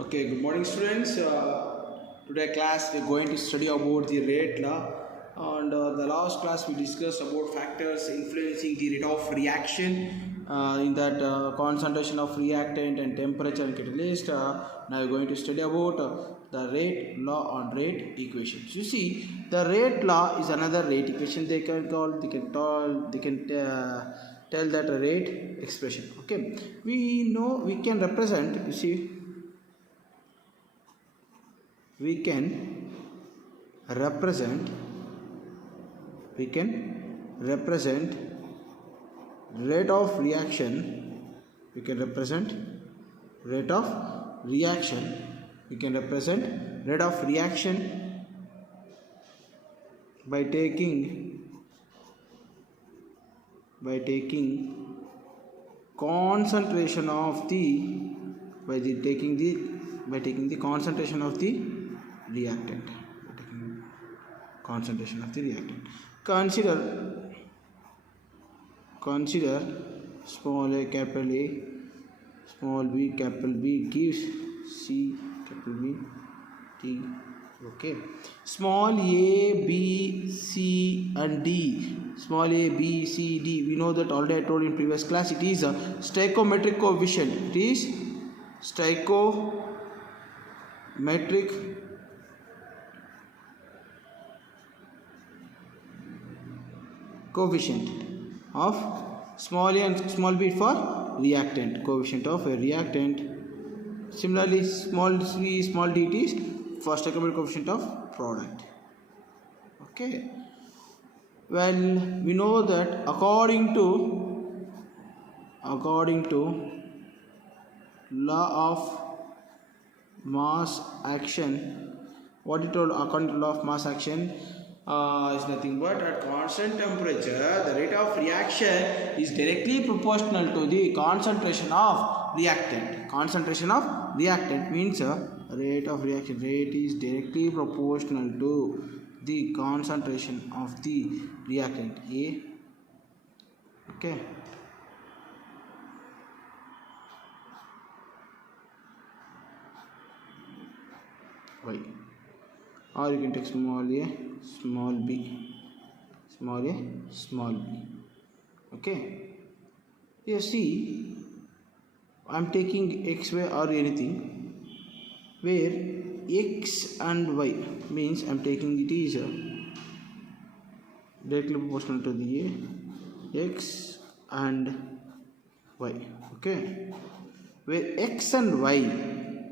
Okay, good morning, students. Today class we are going to study about the rate law. And the last class we discussed about factors influencing the rate of reaction. In that concentration of reactant and temperature and catalyst. Now we are going to study about the rate law or rate equations. You see, the rate law is another rate equation. They can tell that a rate expression. Okay, we know we can represent. You see, we can represent rate of reaction. We can represent rate of reaction. We can represent rate of reaction by taking concentration of the taking the concentration of the reactant. Consider small a capital A, small b capital B gives C capital B T. Okay, small a, b, c and d. Small a, b, c, d. We know that already I told in previous class. It is a stoichiometric coefficient. It is stoichiometric coefficient of small a and small b for reactant. Coefficient of a reactant. Similarly, small c, small d, it is for stoichiometric coefficient of product. Okay. Well, we know that according to law of mass action, what it told according to law of mass action is nothing but at constant temperature the rate of reaction is directly proportional to the concentration of reactant. Concentration of reactant means rate of reaction rate is directly proportional to the concentration of the reactant A. Okay. Y. Or you can take small a, small b, small a, small b. Okay. You see, I am taking x, y or anything where x and y means I am taking it is directly proportional to the x and y. Okay. Where x and y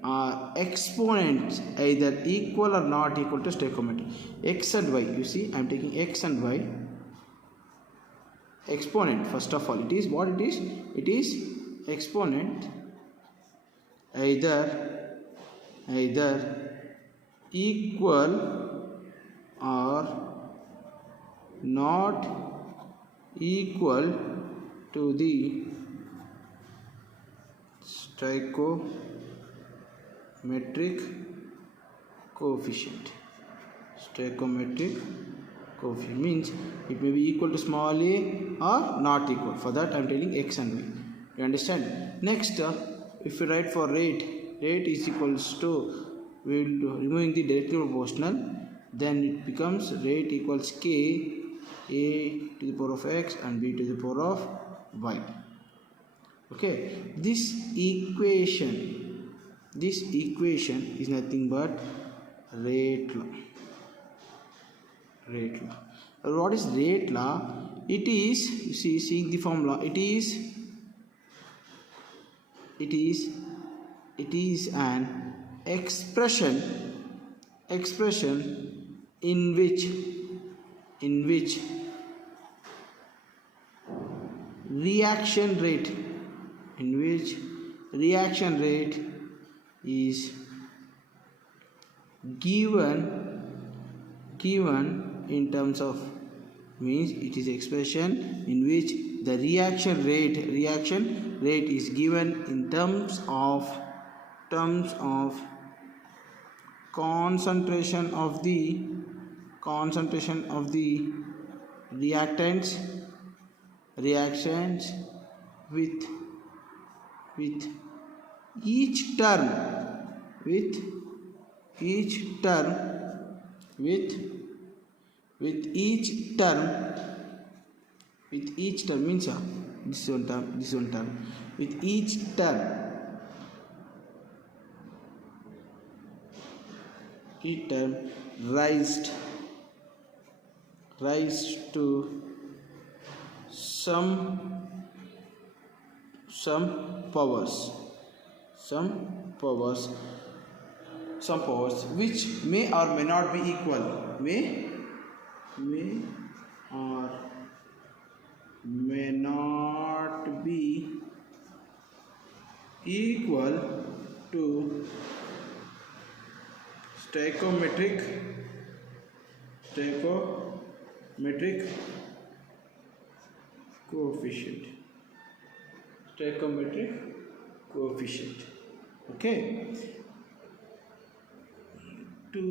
are exponents either equal or not equal to stoichiometry. X and y, you see, I am taking x and y exponent. First of all, it is what it is. It is exponent either equal or not equal to the stoichiometric coefficient. Stoichiometric coefficient means it may be equal to small a or not equal. For that I am telling x and y. You understand? Next, if we write for rate is equals to, we will do removing the directly proportional, then it becomes rate equals k a to the power of x and b to the power of y. Okay, this equation is nothing but rate law. What is rate law? It is, you see, seeing the formula, it is an expression in which reaction rate is given in terms of, means it is expression in which the reaction rate is given in terms of concentration of the reactions with each term with each term with each term means this one term with each term raised to some powers which may or may not be equal, may or may not be equal to stoichiometric coefficient. Okay, to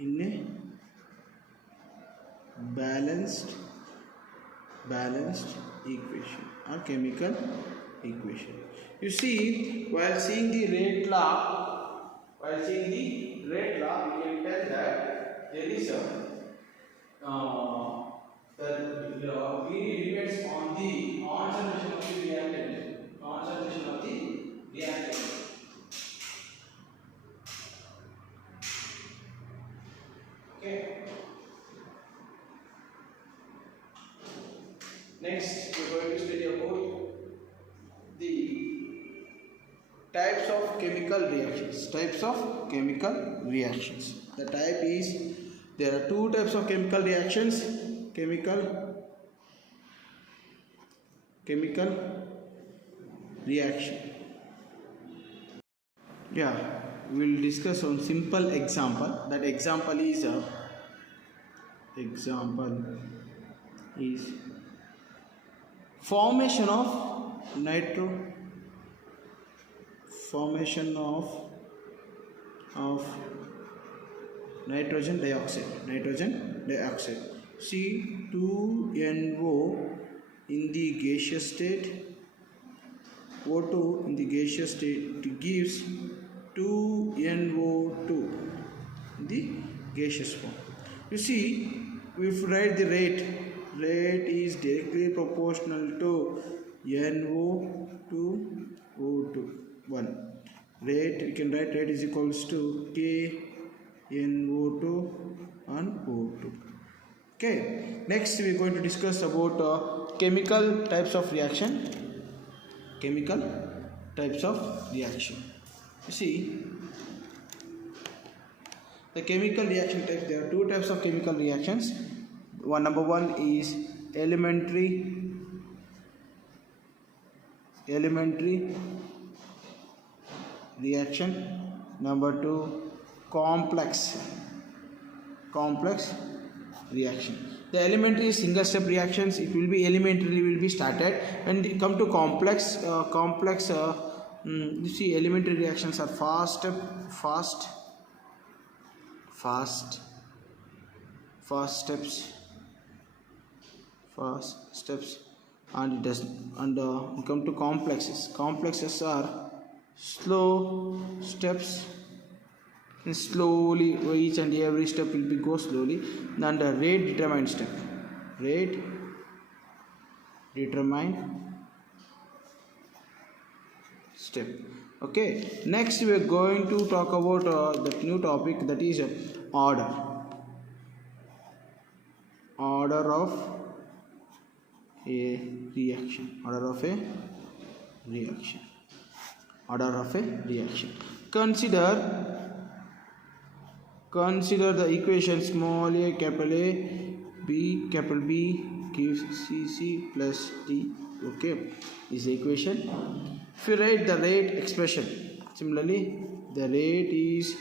in a balanced equation or chemical equation. You see, while seeing the rate law, we can tell that there is a the Pd depends on the concentration of the reactant. Okay. Next, we are going to study about the types of chemical reactions. The type is, there are two types of chemical reactions. Chemical reaction. Yeah, we will discuss on simple example. That example is formation of nitrogen dioxide. C2NO in the gaseous state, O2 in the gaseous state, it gives 2NO2 in the gaseous form. You see, if we write the rate is directly proportional to NO to O2. 1 rate, we can write rate is equals to K NO2 and O2. Okay, next we are going to discuss about chemical types of reaction. You see, the chemical reaction types, there are two types of chemical reactions. Number one is elementary reaction. Number two, complex reaction. The elementary single step reactions, it will be started. When it come to complex, you see, elementary reactions are fast steps, and it does. And we come to complexes are slow steps, and slowly each and every step will be go slowly. And the rate determined step. Okay, next we are going to talk about the new topic, that is order of a reaction. Consider the equation small a capital A B capital B gives CC plus D. Okay, is the equation. If you write the rate expression, similarly the rate is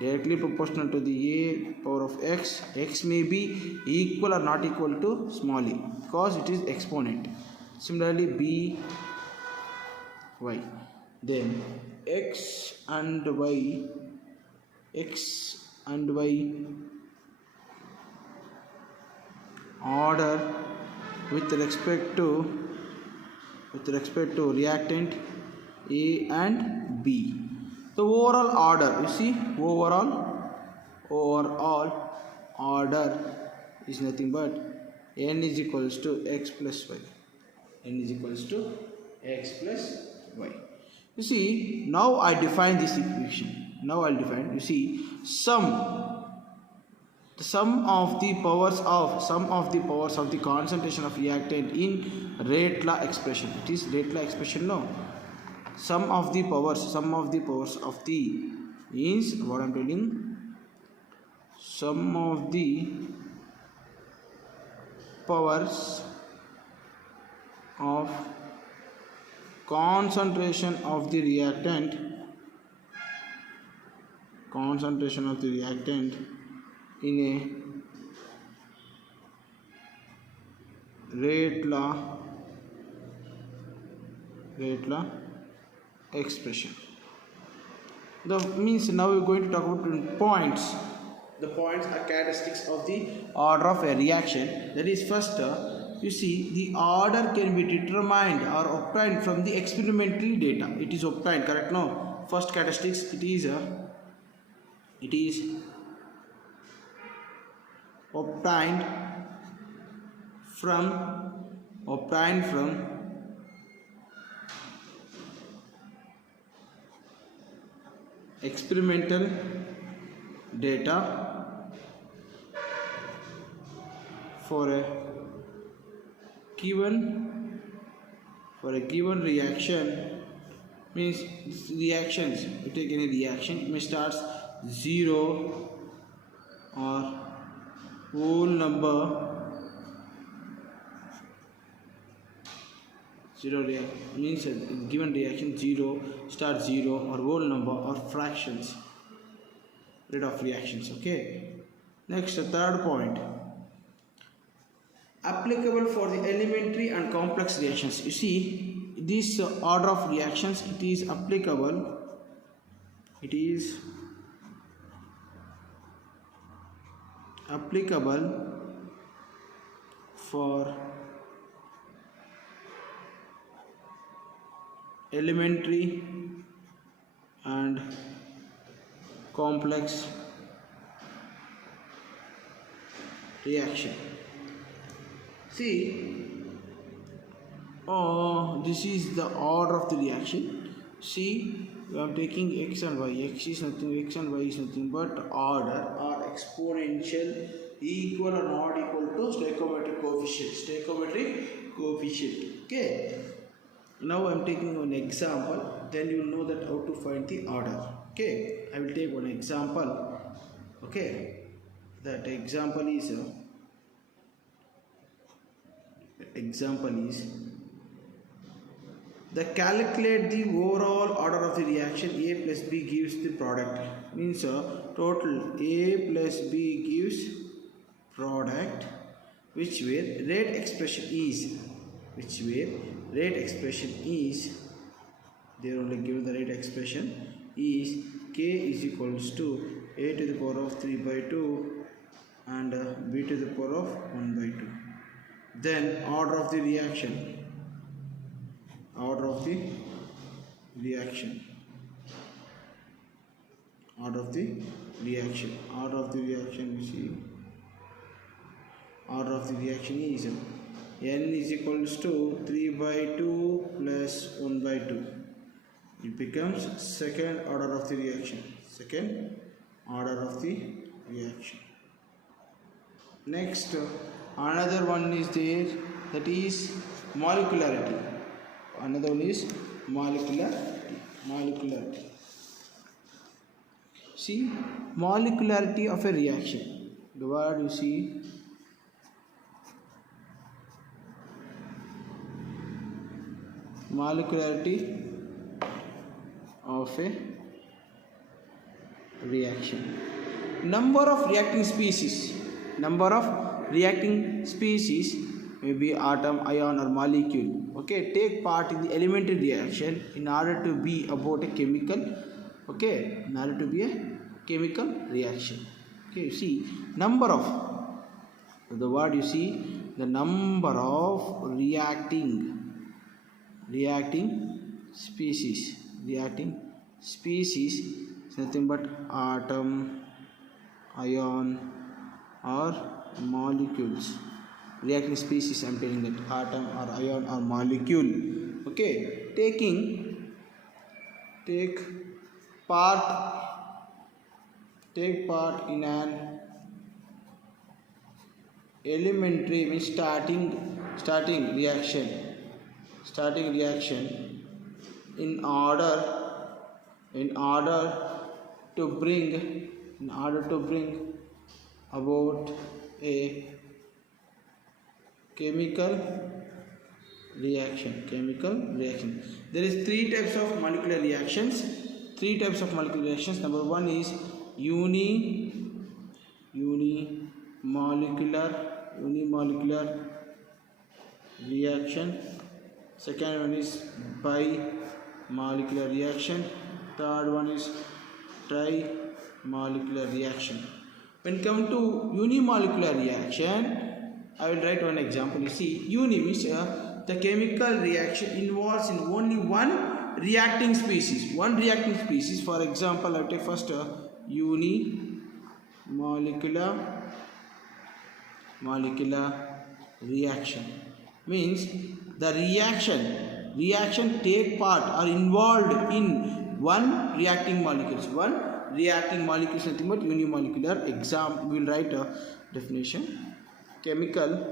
directly proportional to the A power of X. X may be equal or not equal to small a because it is exponent. Similarly B Y, then X and Y order with respect to reactant A and B. The overall order, you see, overall order is nothing but n is equals to x plus y. N is equals to x plus y. You see, now I define this equation. Now I'll define, you see, the sum of the powers of the concentration of reactant in rate law expression. It is rate law expression, no? Sum of the powers of the means what I'm telling, sum of the powers of concentration of the reactant in a rate law expression. The means now we're going to talk about points. The points are characteristics of the order of a reaction. That is, first, you see, the order can be determined or obtained from the experimental data. It is obtained, correct? No. First characteristics, it is obtained from experimental data for a given reaction. Means reactions, you take any reaction, it may start 0 or whole number, 0 means a given reaction 0, start 0 or whole number or fractions, rate of reactions. Okay, next, the third point, applicable for the elementary and complex reactions. You see, this order of reactions, it is applicable for elementary and complex reaction. See, this is the order of the reaction. See, we are taking x and y. X and y is nothing but order or exponential, equal or not equal to stoichiometric coefficient. Okay. Now I am taking one example, then you will know that how to find the order. Okay, I will take one example. Okay, that example is the calculate the overall order of the reaction A plus B gives the product. Means total A plus B gives product, which where rate expression is they are only given the rate expression is K is equals to A to the power of 3 by 2 and B to the power of 1 by 2. Then order of the reaction, you see, order of the reaction is N is equals to 3 by 2 plus 1 by 2. It becomes second order of the reaction. Next, another one is there, that is molecularity. Another one is molecularity. See, molecularity of a reaction. The word you see, molecularity of a reaction. Number of reacting species may be atom, ion or molecule. Okay, take part in the elementary reaction in order to be about a chemical. Okay, in order to be a chemical reaction. Okay, you see, number of the word, you see, the number of reacting species species is nothing but atom, ion or molecules. Reacting species, I am telling that atom or ion or molecule. Okay, take part in an elementary means starting reaction in order to bring about a chemical reaction. There is three types of molecular reactions. Number one is unimolecular reaction. Second one is bimolecular reaction. Third one is trimolecular reaction. When come to unimolecular reaction, I will write one example. You see, uni means the chemical reaction involves in only one reacting species. For example, I will take first unimolecular reaction. Means the reaction take part or involved in one reacting molecules. Nothing but unimolecular. Example, we will write a definition. Chemical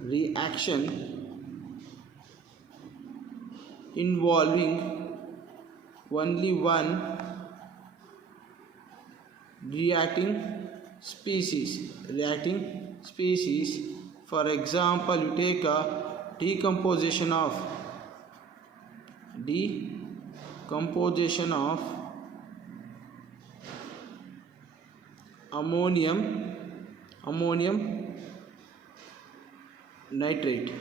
reaction involving only one reacting species. For example, you take a decomposition of ammonium nitrate,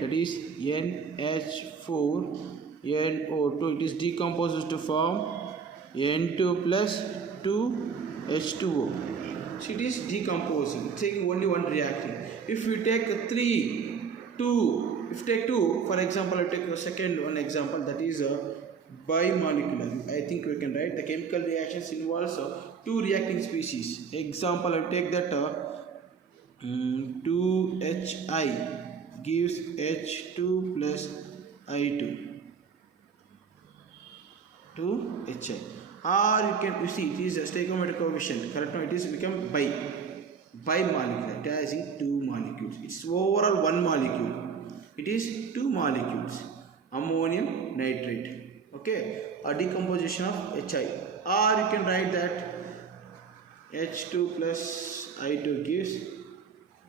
that is NH4NO2. It is decomposed to form N2 plus 2H2O. So it is decomposing, taking only one reacting. If you take two, for example, I take a second one example, that is bimolecular. I think we can write the chemical reactions involves two reacting species. Example, I take that 2HI gives H2 plus I2. 2HI. Or you see it is a stoichiometric coefficient. Correct? No, it is become bimolecular. It has two molecules. It's overall one molecule. It is two molecules. Ammonium nitrate. Okay, a decomposition of HI. Or you can write that H2 plus I2 gives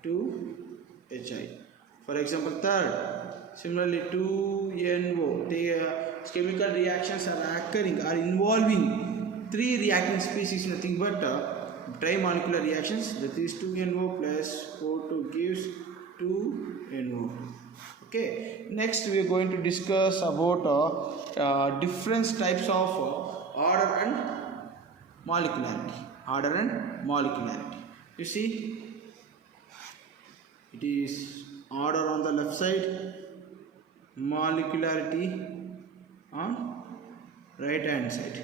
2HI. For example, third, similarly 2NO. Chemical reactions are occurring or involving three reacting species, nothing but trimolecular reactions. That is 2NO plus O2 gives 2NO. Okay. Next, we are going to discuss about different types of order and molecularity. You see, it is order on the left side, molecularity on right hand side.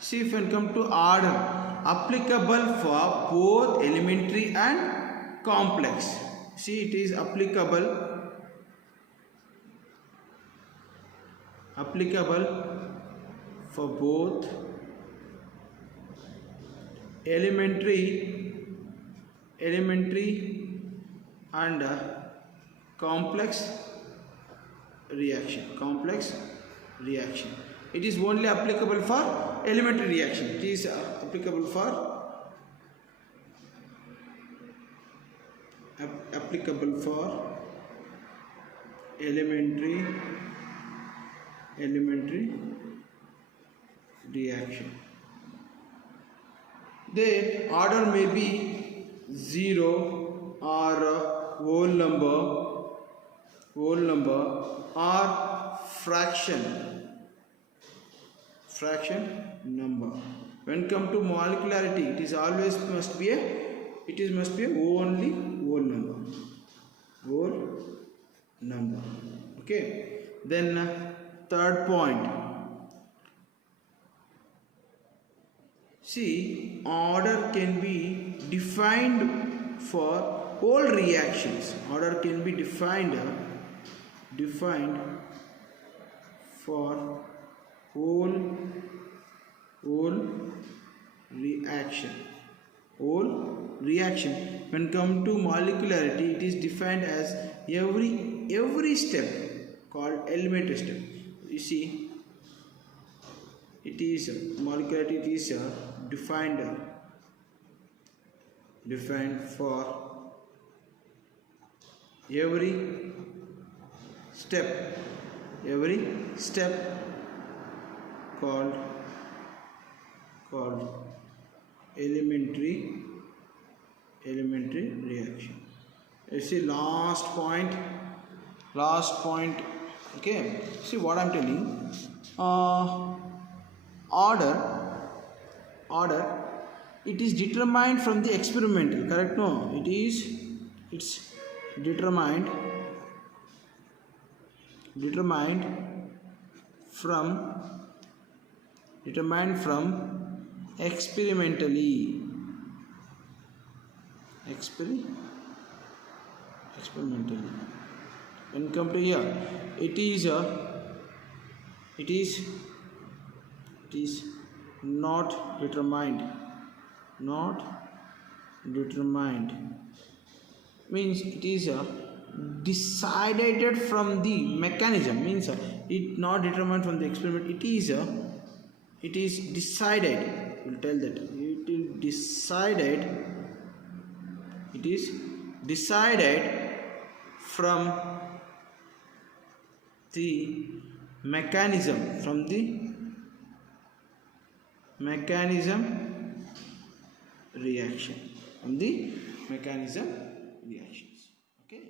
See, if we come to order, applicable for both elementary and complex. See, it is applicable for both elementary and complex reaction. It is only applicable for elementary reaction. It is applicable for elementary reaction. The order may be 0 or whole number or fraction number. When come to molecularity, it is always must be only whole number. number. Okay, then third point, see, order can be defined for whole reactions. Order can be defined for whole reaction. When come to molecularity, it is defined as every step called elementary step. You see, it is molecularity. It is defined for every step called elementary reaction. You see, last point. Okay, see what I'm telling. Order, it is determined from the experimental, correct? No, it's determined from experimentally. When come to here, it is not determined. Means it is decided from the mechanism. Means it not determined from the experiment. It is decided. We'll tell that it is decided from the mechanism. Reaction. From the mechanism reactions. Okay.